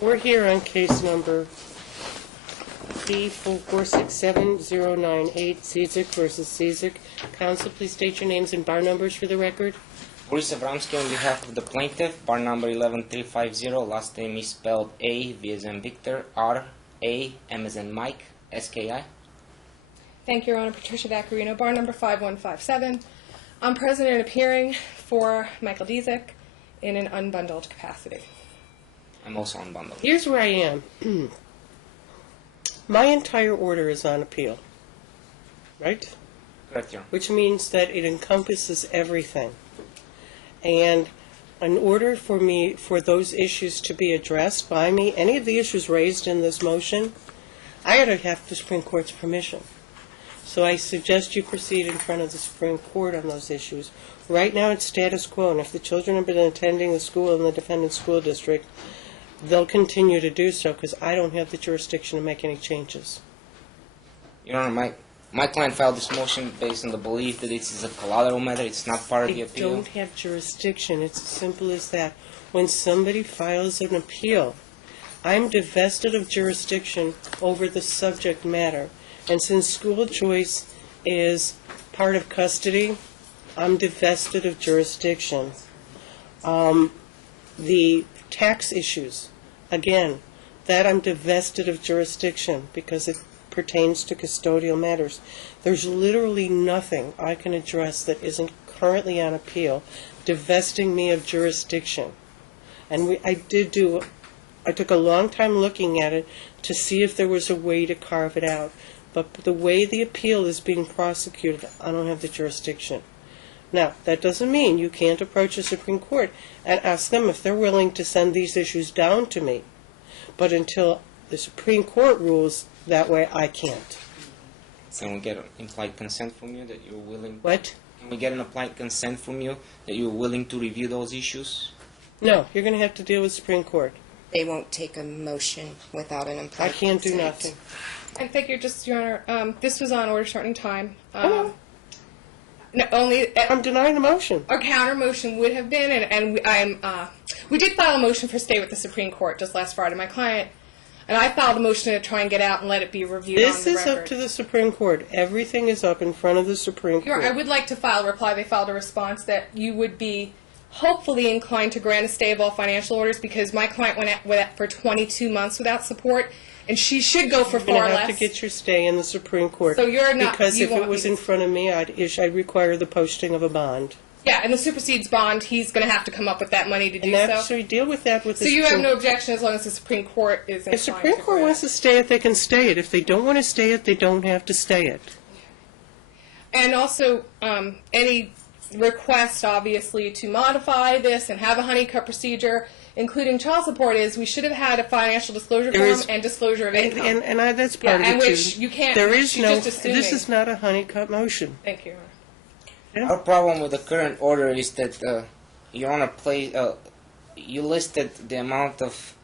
We're here on case number B467098, Dziedzic versus Dziedzic. Counsel, please state your names and bar numbers for the record. Boris Avramsky on behalf of the plaintiff, bar number 11350, last name is spelled A, V as in Victor, R, A, M as in Mike, S-K-I. Thank you, Your Honor. Patricia Vaccarino, bar number 5157. I'm present and appearing for Michael Dziedzic in an unbundled capacity. I'm also unbundled. Here's where I am. My entire order is on appeal, right? Correct, Your Honor. Which means that it encompasses everything. And in order for those issues to be addressed by me, any of the issues raised in this motion, I ought to have the Supreme Court's permission. So I suggest you proceed in front of the Supreme Court on those issues. Right now it's status quo, and if the children have been attending the school in the defendant's school district, they'll continue to do so because I don't have the jurisdiction to make any changes. Your Honor, my client filed this motion based on the belief that this is a collateral matter. It's not part of the appeal. I don't have jurisdiction. It's as simple as that. When somebody files an appeal, I'm divested of jurisdiction over the subject matter. And since school choice is part of custody, I'm divested of jurisdiction. The tax issues, again, that I'm divested of jurisdiction because it pertains to custodial matters. There's literally nothing I can address that isn't currently on appeal, divesting me of jurisdiction. And I took a long time looking at it to see if there was a way to carve it out. But the way the appeal is being prosecuted, I don't have the jurisdiction. Now, that doesn't mean you can't approach the Supreme Court and ask them if they're willing to send these issues down to me. But until the Supreme Court rules that way, I can't. Can we get an implied consent from you that you're willing? What? Can we get an implied consent from you that you're willing to review those issues? No, you're going to have to deal with the Supreme Court. They won't take a motion without an implied I can't do consent. nothing. I think you're just, Your Honor, this was on order certain time. Oh. No, only I'm denying the motion. a counter motion would have been, and we did file a motion for stay with the Supreme Court just last Friday. My client and I filed a motion to try and get out and let it be reviewed on This the is record. up to the Supreme Court. Everything is up in front of the Supreme Your Court. Honor, I would like to file a reply. They filed a response that you would be hopefully inclined to grant a stay of all financial orders because my client went for 22 months without support, and she should go for You're going far to less. have to get your stay in the Supreme Court. So you're not- Because you if it want was me in to- front of me, I'd require the posting of a bond. Yeah, and the supersedes bond, he's going to have to come up with that money to do And so. actually deal with that with the So you Supreme have no objection as long as the Supreme Court is inclined If the Supreme to Court grant. wants to stay it, they can stay it. If they don't want to stay it, they don't have to stay it. And also, any request, obviously, to modify this and have a honeycut procedure, including child support, is we should have had a financial disclosure There form is- and disclosure of income. And that's Yeah, part and of it, which too. you can't- There is she's no, just assuming. this is not a honeycut motion. Thank you, Your Honor. Yeah. Our problem with the current order is that Your Honor, you listed the amount of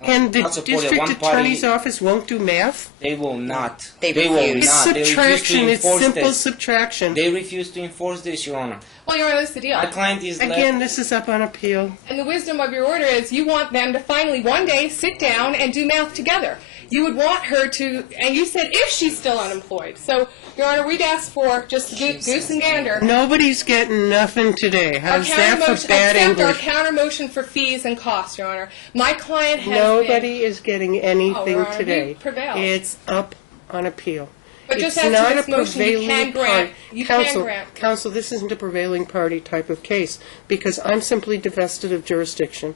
And the child support at district one party. attorney's office won't do math? They will not. They will refuse. It's not. They refuse to subtraction. It's enforce simple this. subtraction. They refuse to enforce this, Your Honor. Well, Your Honor, that's the deal. My client is Again, this is up on appeal. And the wisdom of your order is you want them to finally one day sit down and do math together. You would want her to, and you said if she's still unemployed. So, Your Honor, we'd ask for just goose and gander. Nobody's getting nothing today. How's that for bad Except our English? counter motion for fees and costs, Your Honor. My client has Nobody is getting Oh, anything Your Honor, today. we prevailed. It's up on appeal. But just It's as to not this a motion, you prevailing can grant- party. you can Counsel, grant. Counsel, this isn't a prevailing party type of case because I'm simply divested of jurisdiction.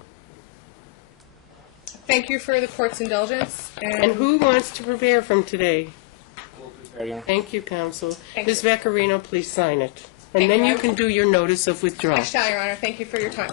Thank you for the court's indulgence. And who wants to prepare from today? We'll prepare, Your Honor. Thank you, Counsel. Thank Ms. Vaccarino, please sign it. Thank And then you. you can do your notice of withdrawal. I shall, Your Honor. Thank you for your time.